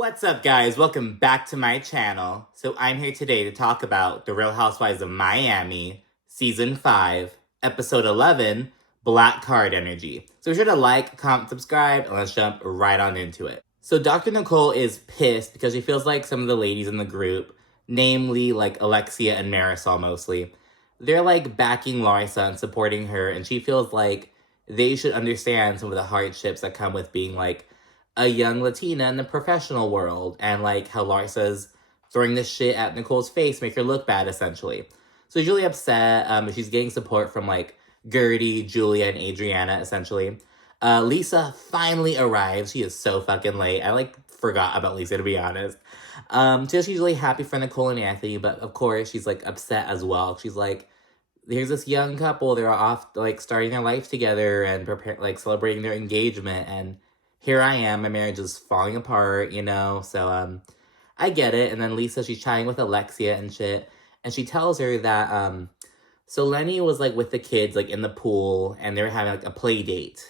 What's up, guys? Welcome back to my channel. So I'm here today to talk about The Real Housewives of Miami, Season 5, Episode 11, Black Card Energy. So be sure to like, comment, subscribe, and let's jump right on into it. So Dr. Nicole is pissed because she feels like some of the ladies in the group, namely like Alexia and Marysol mostly, they're like backing Larsa and supporting her, and she feels like they should understand some of the hardships that come with being like a young Latina in the professional world, and like how Larsa's throwing this shit at Nicole's face, make her look bad, essentially. So she's really upset. She's getting support from like Gertie, Julia, and Adriana, essentially. Lisa finally arrives. She is so fucking late. I like forgot about Lisa, to be honest. So she's really happy for Nicole and Anthony, but of course she's like upset as well. She's like, here's this young couple, they're off like starting their life together and celebrating their engagement, and here I am, my marriage is falling apart, you know? So, I get it. And then Lisa, she's chatting with Alexia and shit. And she tells her that, so Lenny was, like, with the kids, like, in the pool. And they were having, like, a play date.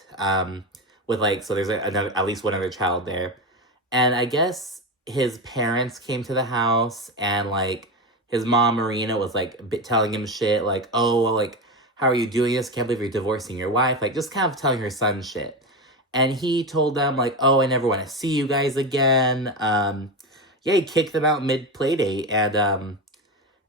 With, like, so there's at least one other child there. And I guess his parents came to the house. And, like, his mom, Marina, was, like, telling him shit. Like, oh, well, like, how are you doing this? Can't believe you're divorcing your wife. Like, just kind of telling her son shit. And he told them, like, oh, I never want to see you guys again. Yeah, he kicked them out mid-playdate. And,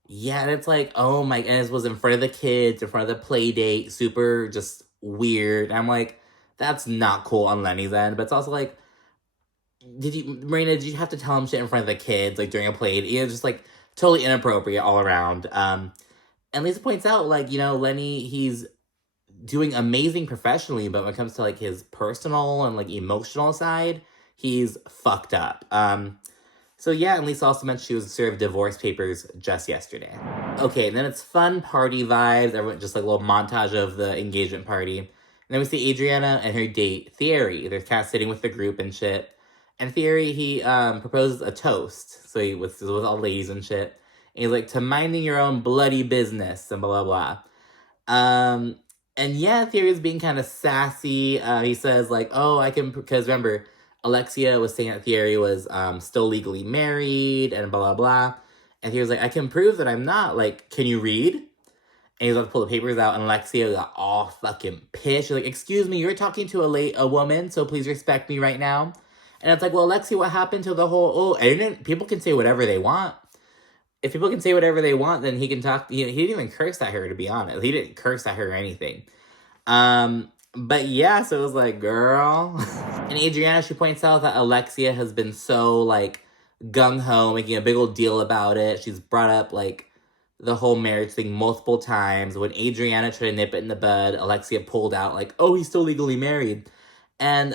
yeah, and it's like, oh my, and it was in front of the kids, in front of the playdate. Super just weird. And I'm like, that's not cool on Lenny's end. But it's also like, Marina, did you have to tell him shit in front of the kids, like, during a play? You know, just, like, totally inappropriate all around. And Lisa points out, like, you know, Lenny, he's doing amazing professionally, but when it comes to like his personal and like emotional side, he's fucked up. So yeah, and Lisa also mentioned she was served divorce papers just yesterday. Okay, and then it's fun party vibes. Everyone just like a little montage of the engagement party. And then we see Adriana and her date, Thierry. They're kind of sitting with the group and shit. And Thierry, he proposes a toast. So he was with all ladies and shit. And he's like, to minding your own bloody business and blah, blah, blah. And yeah, Thierry's being kind of sassy. He says, like, oh, I can... Because remember, Alexia was saying that Thierry was still legally married and blah, blah, blah. And Thierry's like, I can prove that I'm not. Like, can you read? And he's about to pull the papers out, and Alexia got all fucking pissed. She's like, excuse me, you're talking to a woman, so please respect me right now. And it's like, well, Alexia, what happened to the whole... Oh, people can say whatever they want. If people can say whatever they want, then he can talk... He didn't even curse at her, to be honest. He didn't curse at her or anything. But yeah, so it was like, girl. And Adriana, she points out that Alexia has been so, like, gung-ho, making a big old deal about it. She's brought up, like, the whole marriage thing multiple times. When Adriana tried to nip it in the bud, Alexia pulled out, like, oh, he's still legally married. And,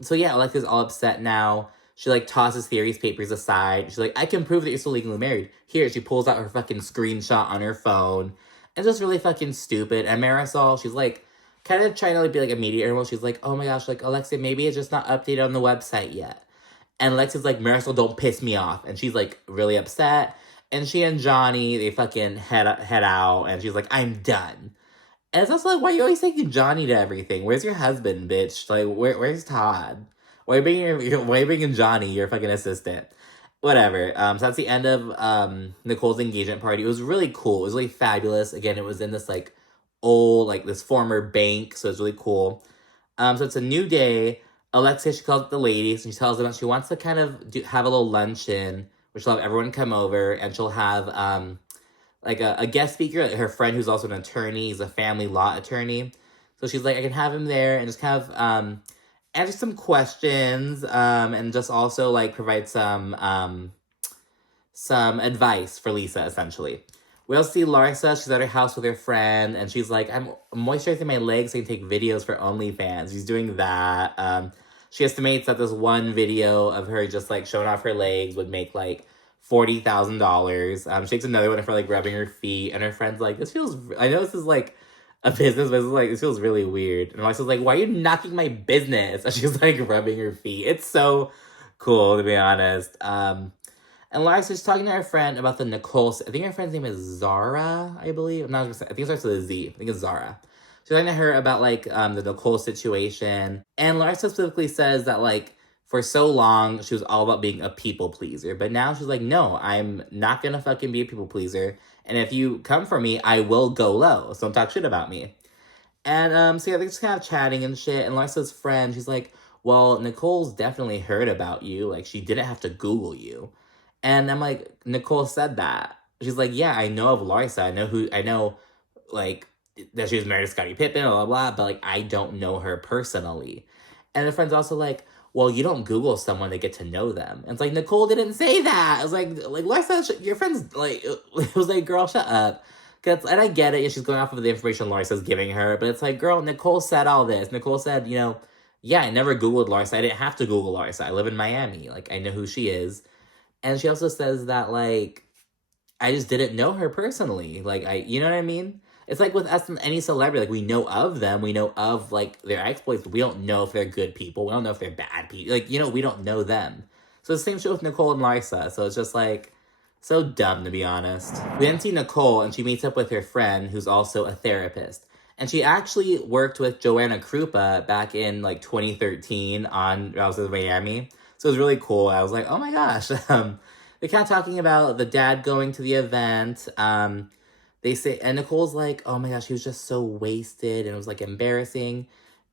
so yeah, Alexia's all upset now. She, like, tosses Thierry's papers aside. She's like, I can prove that you're still legally married. Here, she pulls out her fucking screenshot on her phone. And just really fucking stupid. And Marysol, she's, like, kind of trying to, like, be, like, a mediator. Well, she's like, oh, my gosh, like, Alexia, maybe it's just not updated on the website yet. And Alexia's like, Marysol, don't piss me off. And she's, like, really upset. And she and Johnny, they fucking head out. And she's like, I'm done. And it's also like, why are you always taking Johnny to everything? Where's your husband, bitch? Like, where's Todd? Why are you bringing Johnny, your fucking assistant? Whatever. So that's the end of Nicole's engagement party. It was really cool. It was really fabulous. Again, it was in this, like, old, like, this former bank, so it's really cool. So it's a new day. Alexia, she calls up the ladies, and she tells them that she wants to kind of have a little luncheon, where she'll have everyone come over, and she'll have, like, a guest speaker, her friend who's also an attorney. He's a family law attorney. So she's like, I can have him there, and just kind of, answer some questions, and just also, like, provide some advice for Lisa, essentially. We also see Larsa. She's at her house with her friend, and she's like, I'm moisturizing my legs so I can take videos for OnlyFans. She's doing that. She estimates that this one video of her just, like, showing off her legs would make, like, $40,000. She takes another one for, like, rubbing her feet, and her friend's like, this feels... I know this is, like, a business, but it's like, this feels really weird. And Larsa's like, why are you knocking my business? And she's, like, rubbing her feet. It's so cool, to be honest. And Larsa's talking to her friend about the Nicole... I think her friend's name is Zara, I believe. I'm not sure. I think it starts with a Z. I think it's Zara. She's talking to her about, like, the Nicole situation. And Larsa specifically says that, like, for so long, she was all about being a people pleaser. But now she's like, no, I'm not gonna fucking be a people pleaser. And if you come for me, I will go low. So don't talk shit about me. And so yeah, they're just kind of chatting and shit. And Larsa's friend, she's like, well, Nicole's definitely heard about you. Like, she didn't have to Google you. And I'm like, Nicole said that. She's like, yeah, I know of Larsa. I know, like, that she was married to Scottie Pippen, blah, blah, blah. But, like, I don't know her personally. And the friend's also like, well, you don't Google someone to get to know them. And it's like, Nicole didn't say that. I was like Larsa, your friend's, like, it was like, girl, shut up. And I get it, she's going off of the information Larsa's giving her, but it's like, girl, Nicole said all this. Nicole said, yeah, I never Googled Larsa. I didn't have to Google Larsa. I live in Miami. Like, I know who she is. And she also says that, like, I just didn't know her personally. Like, you know what I mean? It's like with us and any celebrity, like, we know of them. We know of, like, their exploits, but we don't know if they're good people. We don't know if they're bad people. Like, we don't know them. So the same shit with Nicole and Larsa. So it's just, like, so dumb, to be honest. We then see Nicole, and she meets up with her friend, who's also a therapist. And she actually worked with Joanna Krupa back in, like, 2013 on House of Miami. So it was really cool. I was like, oh my gosh. They're kind of talking about the dad going to the event. They say, and Nicole's like, oh my gosh, he was just so wasted, and it was, like, embarrassing.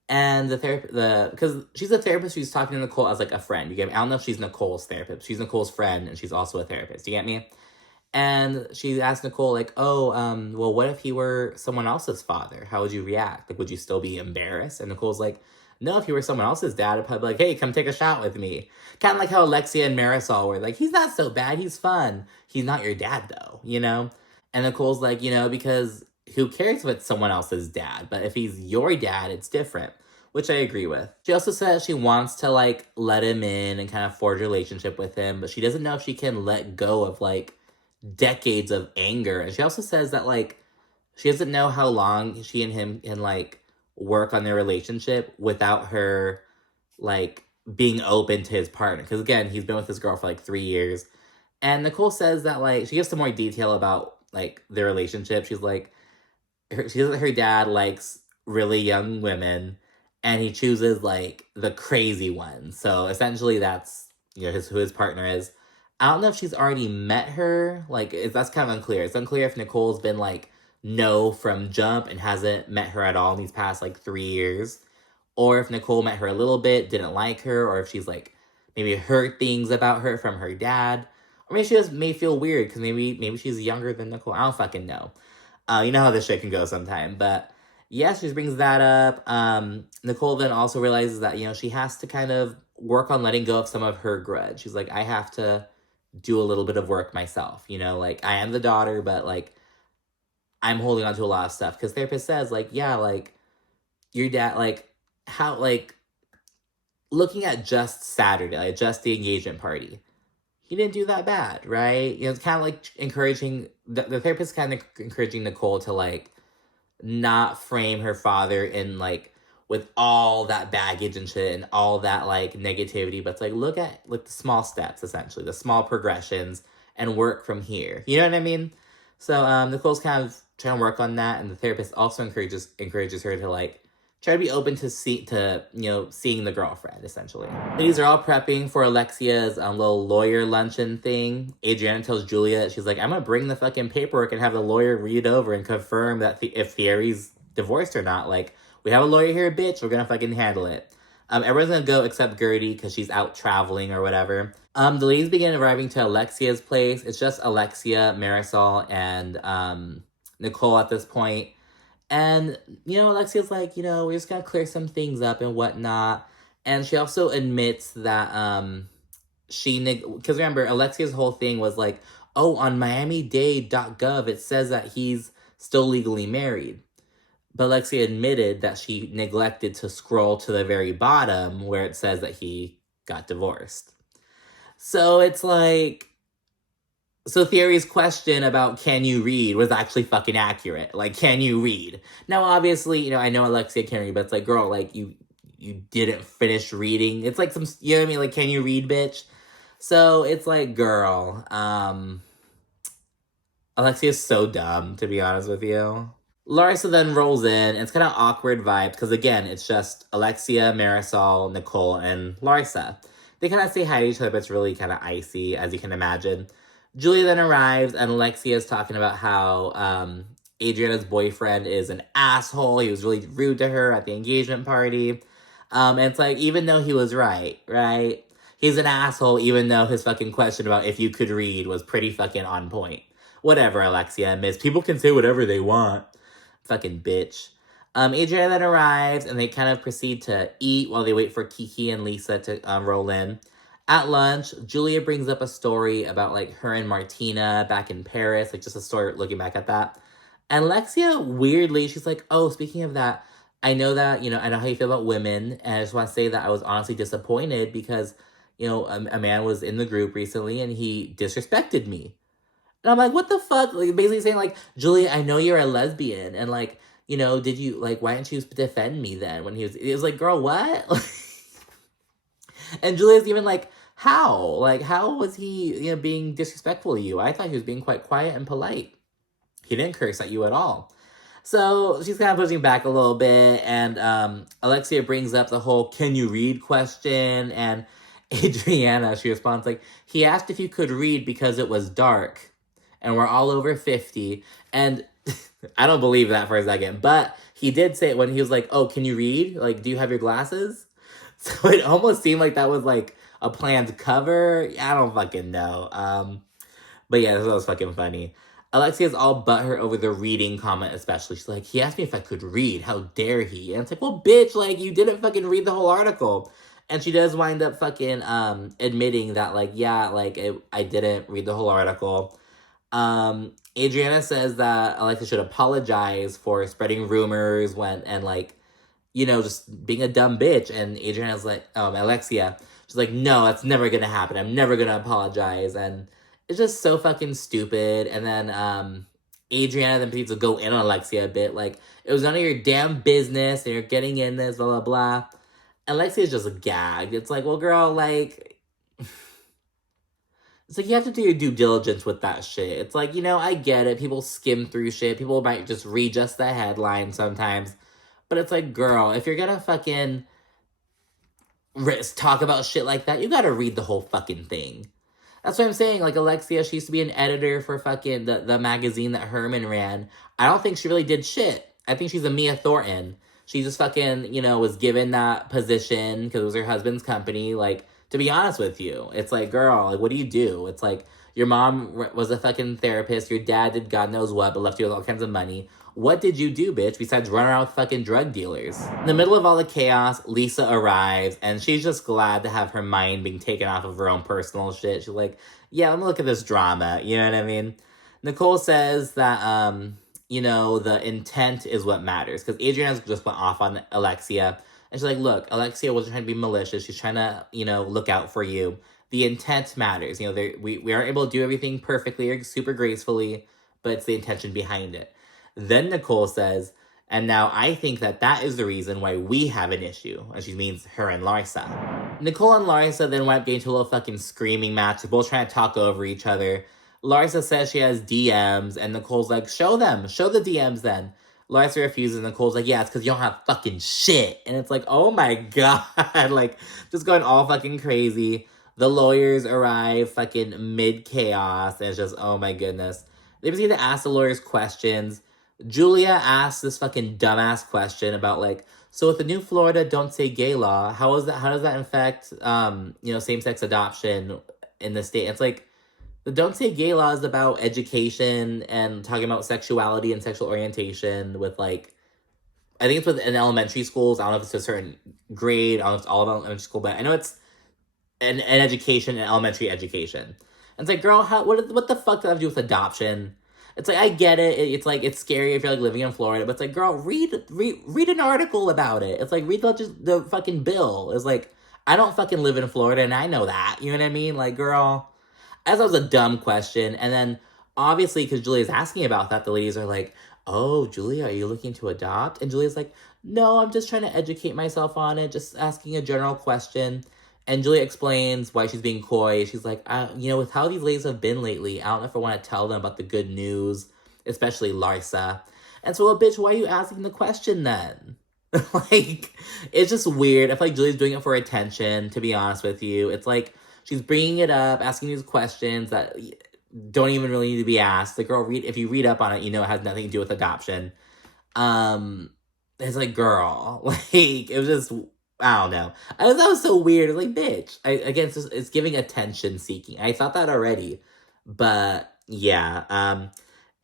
And because she's a therapist, she's talking to Nicole as, like, a friend. You get me? I don't know if she's Nicole's therapist. She's Nicole's friend, and she's also a therapist. You get me? And she asked Nicole, like, oh, well, what if he were someone else's father? How would you react? Like, would you still be embarrassed? And Nicole's like, no, if he were someone else's dad, I'd probably be like, hey, come take a shot with me. Kind of like how Alexia and Marysol were like, he's not so bad, he's fun. He's not your dad, though, And Nicole's like, because who cares if it's someone else's dad? But if he's your dad, it's different, which I agree with. She also says she wants to, like, let him in and kind of forge a relationship with him, but she doesn't know if she can let go of, like, decades of anger. And she also says that, like, she doesn't know how long she and him can, like, work on their relationship without her, like, being open to his partner. Because, again, he's been with this girl for, like, 3 years. And Nicole says that, like, she gives some more detail about, like, their relationship. She's like, she says that her dad likes really young women, and he chooses, like, the crazy ones. So, essentially, that's, who his partner is. I don't know if she's already met her. Like, that's kind of unclear. It's unclear if Nicole's been, like, no from jump and hasn't met her at all in these past, like, 3 years. Or if Nicole met her a little bit, didn't like her, or if she's, like, maybe heard things about her from her dad. Or maybe she just may feel weird because maybe she's younger than Nicole. I don't fucking know. You know how this shit can go sometime. But yeah, she just brings that up. Nicole then also realizes that, she has to kind of work on letting go of some of her grudge. She's like, I have to do a little bit of work myself. Like, I am the daughter, but, like, I'm holding on to a lot of stuff. Because therapist says, like, yeah, like, your dad, like, how, like, looking at just Saturday, like, just the engagement party, he didn't do that bad, right? It's kind of like encouraging, the therapist kind of encouraging Nicole to, like, not frame her father in, like, with all that baggage and shit and all that, like, negativity, but it's like, look at, like, the small steps, essentially, the small progressions, and work from here. You know what I mean? So, Nicole's kind of trying to work on that, and the therapist also encourages her to, like, try to be open to seeing the girlfriend, essentially. Ladies are all prepping for Alexia's little lawyer luncheon thing. Adriana tells Julia, she's like, I'm gonna bring the fucking paperwork and have the lawyer read over and confirm that if Thierry's divorced or not. Like, we have a lawyer here, bitch. We're gonna fucking handle it. Everyone's gonna go except Gertie because she's out traveling or whatever. The ladies begin arriving to Alexia's place. It's just Alexia, Marysol, and Nicole at this point. And, Alexia's like, we're just gonna clear some things up and whatnot. And she also admits that, because remember, Alexia's whole thing was like, oh, on miamidade.gov, it says that he's still legally married. But Alexia admitted that she neglected to scroll to the very bottom where it says that he got divorced. So it's like, so Thierry's question about can you read was actually fucking accurate. Like, can you read? Now, obviously, I know Alexia can read, but it's like, girl, like, you didn't finish reading. It's like some, you know what I mean? Like, can you read, bitch? So it's like, girl, Alexia's so dumb, to be honest with you. Larsa then rolls in. It's kind of awkward vibes because, again, it's just Alexia, Marysol, Nicole, and Larsa. They kind of say hi to each other, but it's really kind of icy, as you can imagine. Julia then arrives, and Alexia is talking about how Adriana's boyfriend is an asshole. He was really rude to her at the engagement party. And it's like, even though he was right? He's an asshole, even though his fucking question about if you could read was pretty fucking on point. Whatever, Alexia, miss. People can say whatever they want. Fucking bitch. Adriana then arrives, and they kind of proceed to eat while they wait for Kiki and Lisa to roll in. At lunch, Julia brings up a story about, like, her and Martina back in Paris, like, just a story looking back at that. And Alexia, weirdly, she's like, oh, speaking of that, I know that, I know how you feel about women, and I just want to say that I was honestly disappointed because, a man was in the group recently, and he disrespected me. And I'm like, what the fuck? Like, basically saying, like, Julia, I know you're a lesbian, and, like, did you, like, why didn't you defend me then when it was like, girl, what? And Julia's even like, how? Like, how was he, being disrespectful to you? I thought he was being quite quiet and polite. He didn't curse at you at all. So she's kind of pushing back a little bit, and Alexia brings up the whole can you read question, and Adriana, she responds like, he asked if you could read because it was dark, and we're all over 50, and I don't believe that for a second, but he did say it when he was like, oh, can you read? Like, do you have your glasses? So it almost seemed like that was like a planned cover. I don't fucking know. But yeah, this was fucking funny. Alexia's all butthurt over the reading comment, especially. She's like, he asked me if I could read. How dare he? And it's like, well, bitch, like, you didn't fucking read the whole article. And she does wind up fucking admitting that, like, yeah, like, I didn't read the whole article. Adriana says that Alexia should apologize for spreading rumors and like, just being a dumb bitch. And Adriana's like, Alexia, she's like, no, that's never gonna happen. I'm never gonna apologize. And it's just so fucking stupid. And then Adriana then proceeds to go in on Alexia a bit. Like, it was none of your damn business, and you're getting in this, blah, blah, blah. And Alexia's just gagged. It's like, well, girl, like... It's like, you have to do your due diligence with that shit. It's like, I get it. People skim through shit. People might just read just the headline sometimes. But it's like, girl, if you're gonna fucking talk about shit like that, you gotta read the whole fucking thing. That's what I'm saying. Like, Alexia, she used to be an editor for fucking the magazine that Herman ran. I don't think she really did shit. I think she's a Mia Thornton. She just fucking, was given that position because it was her husband's company. Like, to be honest with you, it's like, girl, like, what do you do? It's like, your mom was a fucking therapist. Your dad did God knows what, but left you with all kinds of money. What did you do, bitch, besides run around with fucking drug dealers? In the middle of all the chaos, Lisa arrives, and she's just glad to have her mind being taken off of her own personal shit. She's like, yeah, let me look at this drama. You know what I mean? Nicole says that, the intent is what matters. Because Adriana just went off on Alexia. And she's like, look, Alexia wasn't trying to be malicious. She's trying to, look out for you. The intent matters. We aren't able to do everything perfectly or super gracefully, but it's the intention behind it. Then Nicole says, and now I think that is the reason why we have an issue. And she means her and Larsa. Nicole and Larsa then wind up getting into a little fucking screaming match. They're both trying to talk over each other. Larsa says she has DMs, and Nicole's like, show them. Show the DMs then. Larsa refuses, and Nicole's like, yeah, it's because you don't have fucking shit. And it's like, oh my god. Like, just going all fucking crazy. The lawyers arrive fucking mid-chaos, and it's just, oh my goodness. They proceed to ask the lawyers questions. Julia asks this fucking dumbass question about, like, so with the new Florida Don't Say Gay law, how does that affect, same-sex adoption in the state? It's like, the Don't Say Gay law is about education and talking about sexuality and sexual orientation with, like, I think it's in elementary schools. I don't know if it's a certain grade. I don't know if it's all about elementary school, but I know it's an education, an elementary education. And it's like, girl, what the fuck does that have to do with adoption? It's like, I get it. It's like, it's scary if you're like living in Florida, but it's like, girl, read an article about it. It's like, read the fucking bill. It's like, I don't fucking live in Florida, and I know that. You know what I mean? Like, girl, as that was a dumb question. And then, obviously, because Julia's asking about that, the ladies are like, oh, Julia, are you looking to adopt? And Julia's like, no, I'm just trying to educate myself on it, just asking a general question. And Julia explains why she's being coy. She's like, with how these ladies have been lately, I don't know if I want to tell them about the good news, especially Larsa. And so, well, bitch, why are you asking the question then? Like, it's just weird. I feel like Julie's doing it for attention, to be honest with you. It's like, she's bringing it up, asking these questions that don't even really need to be asked. Like, girl, if you read up on it, you know it has nothing to do with adoption. It's like, girl, like, it was just, I don't know. I thought that was so weird. Like, bitch. Again, it's giving attention seeking. I thought that already. But, yeah.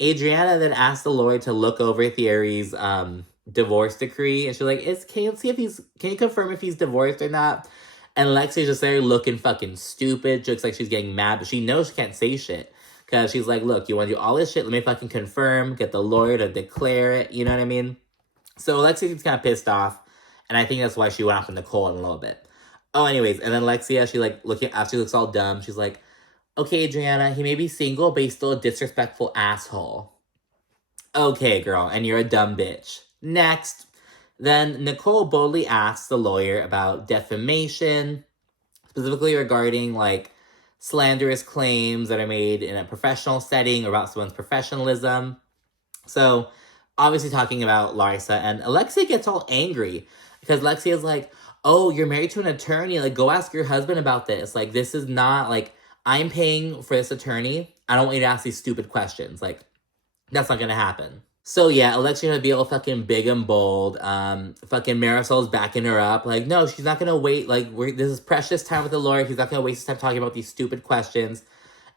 Adriana then asked the lawyer to look over Thierry's, divorce decree. And she's like, can you confirm if he's divorced or not? And Alexia's just there looking fucking stupid. She looks like she's getting mad, but she knows she can't say shit. Because she's like, look, you want to do all this shit? Let me fucking confirm. Get the lawyer to declare it. You know what I mean? So Alexia seems kind of pissed off. And I think that's why she went off on Nicole in a little bit. Oh, anyways. And then Alexia, she looks all dumb. She's like, okay, Adriana, he may be single, but he's still a disrespectful asshole. Okay, girl. And you're a dumb bitch. Next. Then Nicole boldly asks the lawyer about defamation, specifically regarding, like, slanderous claims that are made in a professional setting about someone's professionalism. So, obviously talking about Larsa, and Alexia gets all angry because Alexia's like, oh, you're married to an attorney. Like, go ask your husband about this. Like, this is not, like, I'm paying for this attorney. I don't want you to ask these stupid questions. Like, that's not gonna happen. So yeah, Alexia gonna be all fucking big and bold. Fucking Marysol's backing her up. Like, no, she's not gonna wait. Like, this is precious time with the lawyer. He's not gonna waste his time talking about these stupid questions.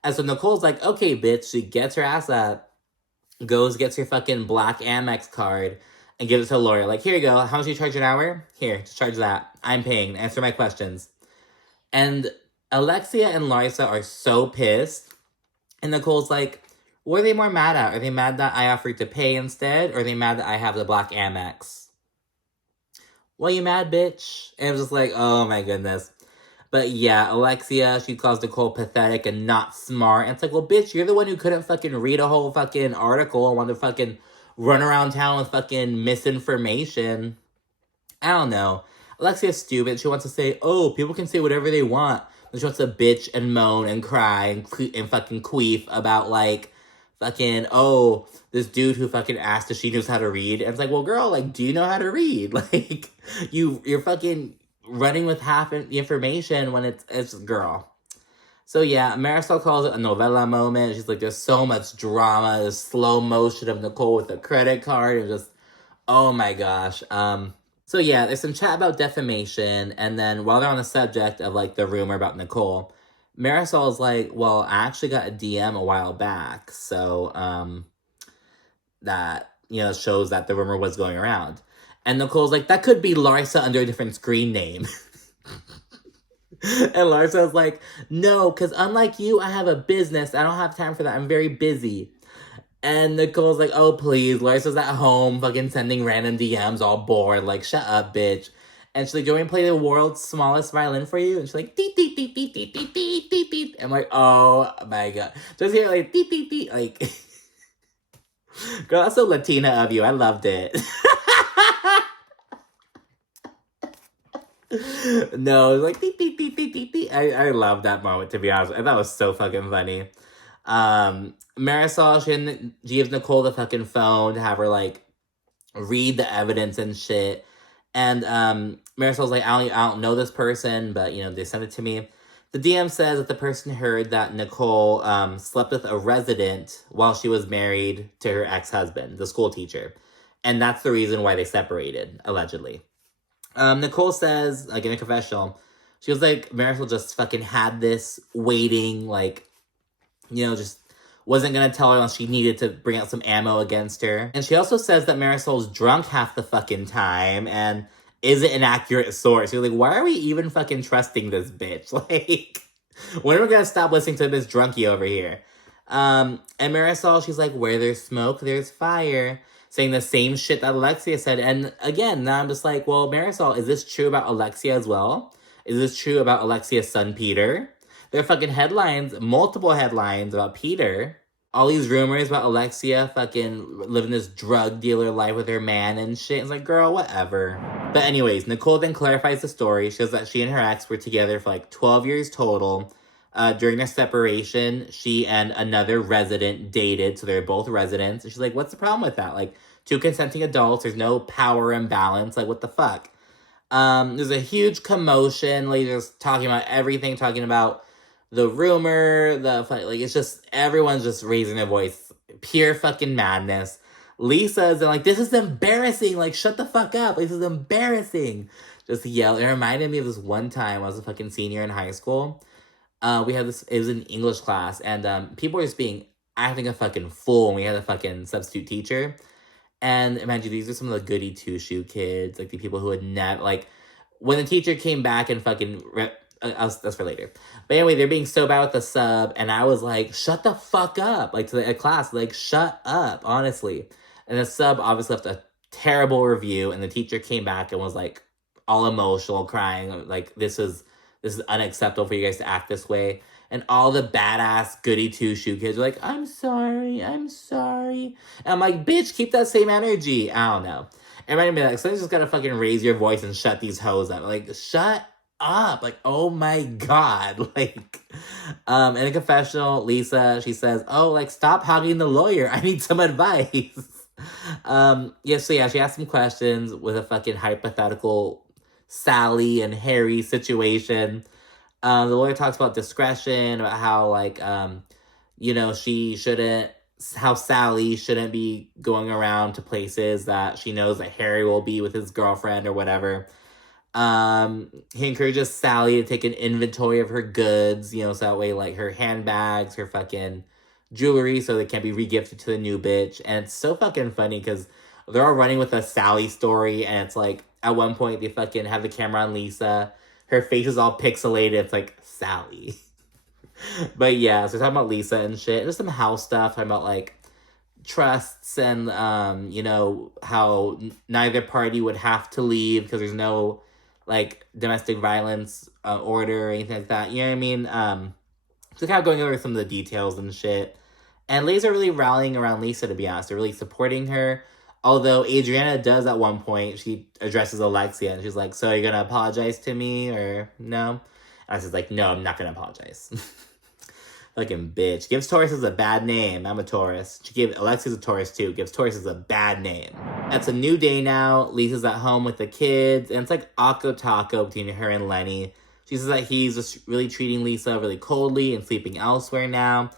And so Nicole's like, okay, bitch. She gets her ass up, gets her fucking black Amex card, and gives it to the lawyer. Like, here you go. How much do you charge an hour? Here, just charge that. I'm paying. Answer my questions. And Alexia and Larsa are so pissed. And Nicole's like, what are they more mad at? Are they mad that I offered to pay instead? Or are they mad that I have the black Amex? Well, you mad, bitch? And it was just like, oh my goodness. But yeah, Alexia, she calls Nicole pathetic and not smart. And it's like, well, bitch, you're the one who couldn't fucking read a whole fucking article and wanted to fucking run around town with fucking misinformation. I don't know. Alexia's stupid. She wants to say, oh, people can say whatever they want. But she wants to bitch and moan and cry and fucking queef about, like, fucking, oh, this dude who fucking asked if she knows how to read. And it's like, well, girl, like, do you know how to read? Like, you're fucking running with half the information when it's girl. So yeah, Marysol calls it a novella moment. She's like, there's so much drama, there's slow motion of Nicole with a credit card, and just, oh my gosh. So yeah, there's some chat about defamation, and then while they're on the subject of, like, the rumor about Nicole, Marysol's like, well, I actually got a DM a while back, so, that, you know, shows that the rumor was going around. And Nicole's like, that could be Larsa under a different screen name. And Larsa's like, no, because unlike you, I have a business. I don't have time for that. I'm very busy. And Nicole's like, oh, please. Larsa's at home fucking sending random DMs all bored. Like, shut up, bitch. And she's like, do you want me to play the world's smallest violin for you? And she's like, deet, deet, deet, deet, deet, deet, deet, deet, deet. I'm like, oh my god. Just hear like, deet, deet, deet. Like, girl, that's so Latina of you. I loved it. No, it was like, deet, deet, deet, deet, deet, deet. I love that moment, to be honest. I thought it was so fucking funny. Marysol, she gives Nicole the fucking phone to have her, like, read the evidence and shit. And Marysol's like, I don't know this person, but, you know, they sent it to me. The DM says that the person heard that Nicole slept with a resident while she was married to her ex-husband, the school teacher. And that's the reason why they separated, allegedly. Nicole says, like, in a confessional, she was like, Marysol just fucking had this waiting, like, you know, just wasn't going to tell her unless she needed to bring out some ammo against her. And she also says that Marysol's drunk half the fucking time and isn't an accurate source. You're like, why are we even fucking trusting this bitch? Like, when are we going to stop listening to this drunkie over here? And Marysol, she's like, where there's smoke, there's fire. Saying the same shit that Alexia said. And again, now I'm just like, well, Marysol, is this true about Alexia as well? Is this true about Alexia's son, Peter? There are fucking headlines, multiple headlines about Peter. All these rumors about Alexia fucking living this drug dealer life with her man and shit. It's like, girl, whatever. But anyways, Nicole then clarifies the story. She says that she and her ex were together for like 12 years total. During their separation, she and another resident dated, so they're both residents. And she's like, what's the problem with that? Like, two consenting adults. There's no power imbalance. Like, what the fuck? There's a huge commotion. Like, just talking about everything, talking about the rumor, like, it's just, everyone's just raising their voice. Pure fucking madness. Lisa's like, this is embarrassing. Like, shut the fuck up. Like, this is embarrassing. Just yell. It reminded me of this one time I was a fucking senior in high school. We had this, it was an English class, and people were just acting a fucking fool, and we had a fucking substitute teacher. And imagine, these are some of the goody two-shoe kids, like the people who had never, like, when the teacher came back and fucking, that's for later. But anyway, they're being so bad with the sub, and I was like, shut the fuck up, like, to the class, like, shut up, honestly. And the sub obviously left a terrible review, and the teacher came back and was, like, all emotional, crying, like, this is unacceptable for you guys to act this way. And all the badass goody two-shoe kids are like, I'm sorry. And I'm like, bitch, keep that same energy. I don't know. It reminded me, like, someone's just gotta fucking raise your voice and shut these hoes up. Like, shut up. Like, oh my God. Like, in a confessional, Lisa, she says, oh, like, stop hogging the lawyer. I need some advice. She asked some questions with a fucking hypothetical Sally and Harry situation. The lawyer talks about discretion, about how, like, how Sally shouldn't be going around to places that she knows that Harry will be with his girlfriend or whatever. He encourages Sally to take an inventory of her goods, so that way, like, her handbags, her fucking jewelry, so they can't be regifted to the new bitch. And it's so fucking funny, because they're all running with a Sally story, and it's like, at one point, they fucking have the camera on Lisa. Her face is all pixelated. It's like, Sally. But yeah, so we're talking about Lisa and shit. There's some house stuff. Talking about, like, trusts and, how neither party would have to leave because there's no, like, domestic violence order or anything like that. You know what I mean? So kind of going over some of the details and shit. And ladies are really rallying around Lisa, to be honest. They're really supporting her. Although Adriana does at one point, she addresses Alexia and she's like, so are you going to apologize to me or no? And I was like, no, I'm not going to apologize. Fucking bitch. Gives Tauruses a bad name. I'm a Taurus. She gave Alexias a Taurus too. Gives Tauruses a bad name. It's a new day now. Lisa's at home with the kids. And it's like Akko Taco between her and Lenny. She says that he's just really treating Lisa really coldly and sleeping elsewhere now.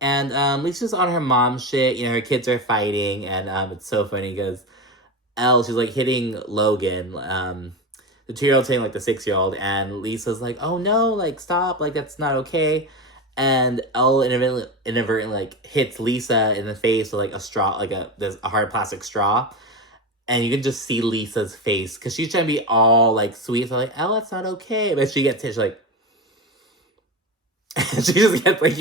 And Lisa's on her mom shit. Her kids are fighting. And it's so funny because she's like hitting Logan. The 2-year-old hitting like the 6-year-old. And Lisa's like, oh no, like stop. Like that's not okay. And Elle inadvertently like hits Lisa in the face with like a straw, like a hard plastic straw. And you can just see Lisa's face because she's trying to be all like sweet. So like, Elle, it's not okay. But she gets hit. She's like, she just gets like,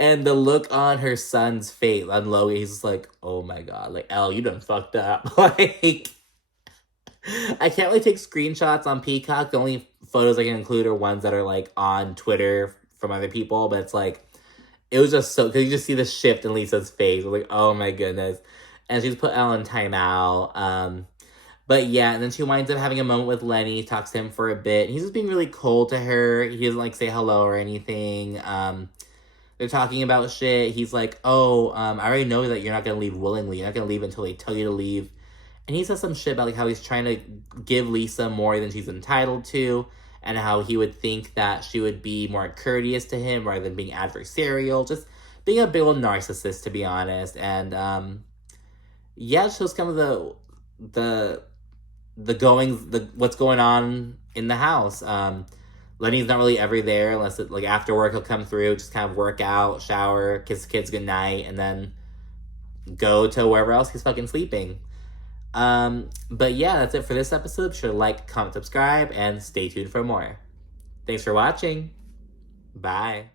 and the look on her son's face, on Logan, he's just like, oh my God, like, Elle, you done fucked up. Like, I can't really take screenshots on Peacock. The only photos I can include are ones that are like on Twitter from other people, but it's like, it was just so, because you just see the shift in Lisa's face. Like, oh my goodness. And she's put Elle in timeout. But yeah, and then she winds up having a moment with Lenny, talks to him for a bit. He's just being really cold to her. He doesn't like say hello or anything. They're talking about shit. He's like, oh, I already know that you're not going to leave willingly. You're not going to leave until they tell you to leave. And he says some shit about like how he's trying to give Lisa more than she's entitled to. And how he would think that she would be more courteous to him rather than being adversarial. Just being a big old narcissist, to be honest. And yeah, it shows kind of what's going on in the house. Lenny's not really ever there unless like after work he'll come through, just kind of work out, shower, kiss the kids goodnight, and then go to wherever else he's fucking sleeping. But yeah, that's it for this episode. Be sure to like, comment, subscribe, and stay tuned for more. Thanks for watching. Bye.